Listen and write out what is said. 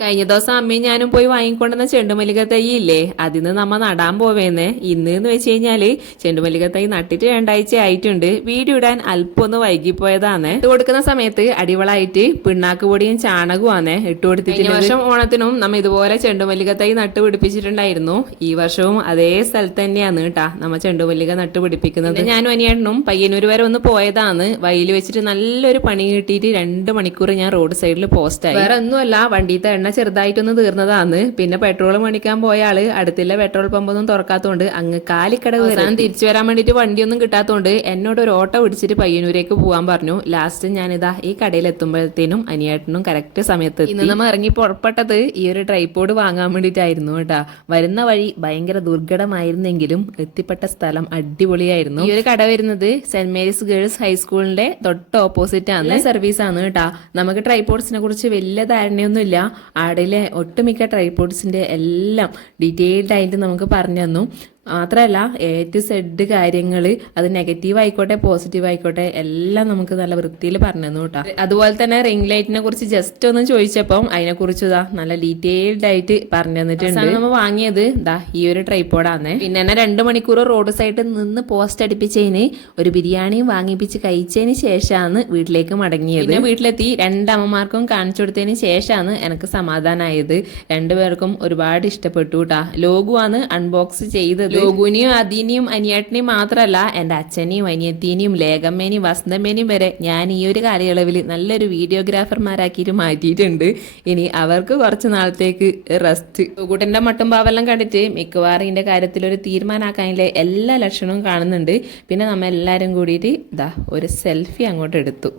കഴിഞ്ഞ ദിവസം അമ്മയും ഞാനും പോയി വാങ്ങിക്കൊണ്ടുവന്ന ചെണ്ടുമല്ലിക തൈ ഇല്ലേ, അതിന്ന് നമ്മ നടാൻ പോവേന്ന്. ഇന്ന് എന്ന് വെച്ച് കഴിഞ്ഞാല് ചെണ്ടുമല്ലിക തൈ നട്ടിട്ട് 2 ആഴ്ച ആയിട്ടുണ്ട്. വീഡിയോ ഇടാൻ അല്പം ഒന്ന് വൈകിപ്പോയതാണ്. ഇട്ട് കൊടുക്കുന്ന സമയത്ത് അടിവളായിട്ട് പിണ്ണാക്ക് പൊടിയും ചാണകവുമാണ് ഇട്ട് കൊടുത്തിട്ട്. ഈ വർഷം ഓണത്തിനും നമ്മ ഇതുപോലെ ചെണ്ടുമല്ലിക തൈ നട്ട് പിടിപ്പിച്ചിട്ടുണ്ടായിരുന്നു. ഈ വർഷവും അതേ സ്ഥലത്ത് തന്നെയാണ് കേട്ടാ നമ്മ ചെണ്ടുമല്ലിക നട്ട് പിടിപ്പിക്കുന്നത്. ഞാനും അനിയേട്ടനും പയ്യന്നൂർ വരെ ഒന്ന് പോയതാണ്. വയലിൽ വെച്ചിട്ട് നല്ലൊരു പണി കിട്ടിയിട്ട് 2 മണിക്കൂർ ഞാൻ റോഡ് സൈഡിൽ പോസ്റ്റായി. വേറെ ഒന്നുമല്ല, വണ്ടിത്തെ എണ്ണ ചെറുതായിട്ടൊന്ന് തീർന്നതാണ്. പിന്നെ പെട്രോൾ മേടിക്കാൻ പോയ ആള് അടുത്തുള്ള പെട്രോൾ പമ്പൊന്നും തുറക്കാത്തോണ്ട് അങ്ങ് കാലിക്കട വരാൻ തിരിച്ചു വരാൻ വേണ്ടിട്ട് വണ്ടിയൊന്നും കിട്ടാത്തോണ്ട് എന്നോട് ഒരു ഓട്ടോ പിടിച്ചിട്ട് പയ്യന്നൂരേക്ക് പോകാൻ പറഞ്ഞു. ലാസ്റ്റ് ഞാനിതാ ഈ കടയിൽ എത്തുമ്പോഴത്തേനും അനിയേട്ടനും കറക്റ്റ് സമയത്ത് ഇന്ന് നമ്മൾ ഇറങ്ങി പുറപ്പെട്ടത് ഈ ഒരു ട്രൈപോഡ് വാങ്ങാൻ വേണ്ടിയിട്ടായിരുന്നു കേട്ടാ. വരുന്ന വഴി ഭയങ്കര ദുർഘടമായിരുന്നെങ്കിലും എത്തിപ്പെട്ട സ്ഥലം അടിപൊളിയായിരുന്നു. ഈ ഒരു കട വരുന്നത് സെന്റ് മേരീസ് ഗേൾസ് ഹൈസ്കൂളിന്റെ തൊട്ട് ഓപ്പോസിറ്റ് ആണ്. സർവീസ് ആണ് കേട്ടാ. നമുക്ക് ട്രൈപോഡ്സിനെ കുറിച്ച് വലിയ ധാരണയൊന്നുമില്ല. ആടിലെ ഒട്ടുമിക്ക ട്രൈപോഡ്സിന്റെ എല്ലാം ഡീറ്റെയിൽഡ് ആയിട്ട് നമുക്ക് പറഞ്ഞു തന്നു. മാത്രമല്ല A to Z കാര്യങ്ങൾ, അത് നെഗറ്റീവ് ആയിക്കോട്ടെ പോസിറ്റീവ് ആയിക്കോട്ടെ എല്ലാം നമുക്ക് നല്ല വൃത്തിയിൽ പറഞ്ഞു തന്നു കേട്ടോ. അതുപോലെ തന്നെ റിംഗ് ലൈറ്റിനെ കുറിച്ച് ജസ്റ്റ് ഒന്ന് ചോദിച്ചപ്പം അതിനെ കുറിച്ച് നല്ല ഡീറ്റെയിൽഡ് ആയിട്ട് പറഞ്ഞു തന്നിട്ടുണ്ട്. നമ്മൾ വാങ്ങിയത് ഈ ഒരു ട്രൈപോഡാണ്. പിന്നെ 2 മണിക്കൂർ റോഡ് സൈഡിൽ നിന്ന് പോസ്റ്റ് അടിപ്പിച്ചതിന് ഒരു ബിരിയാണിയും വാങ്ങിപ്പിച്ച് കഴിച്ചതിന് ശേഷമാണ് വീട്ടിലേക്ക് മടങ്ങിയത്. പിന്നെ വീട്ടിലെത്തി 2 അമ്മമാർക്കും കാണിച്ചു കൊടുത്തതിന് ശേഷമാണ് എനിക്ക് സമാധാനമായത്. 2 പേർക്കും ഒരുപാട് ഇഷ്ടപ്പെട്ടു കേട്ടാ. ലോഗുവാണ് അൺബോക്സ് ചെയ്തത്. ലോഗുവിനെയും അദീനെയും അനിയേട്ടനെയും മാത്രമല്ല എൻ്റെ അച്ഛനെയും അനിയത്തിനെയും ലേഖമ്മേനെയും വസന്തമ്മേനെയും വരെ ഞാൻ ഈ ഒരു കാലയളവിൽ നല്ലൊരു വീഡിയോഗ്രാഫർമാരാക്കിയിട്ട് മാറ്റിയിട്ടുണ്ട്. ഇനി അവർക്ക് കുറച്ച് നാളത്തേക്ക് റെസ്റ്റ്. കൂട്ടൻ്റെ മട്ടും പാവെല്ലാം കണ്ടിട്ട് മിക്കവാറും ഇതിൻ്റെ കാര്യത്തിൽ ഒരു തീരുമാനമാക്കാനുള്ള എല്ലാ ലക്ഷണവും കാണുന്നുണ്ട്. പിന്നെ നമ്മ എല്ലാവരും കൂടിയിട്ട് ഒരു സെൽഫി അങ്ങോട്ട് എടുത്തു.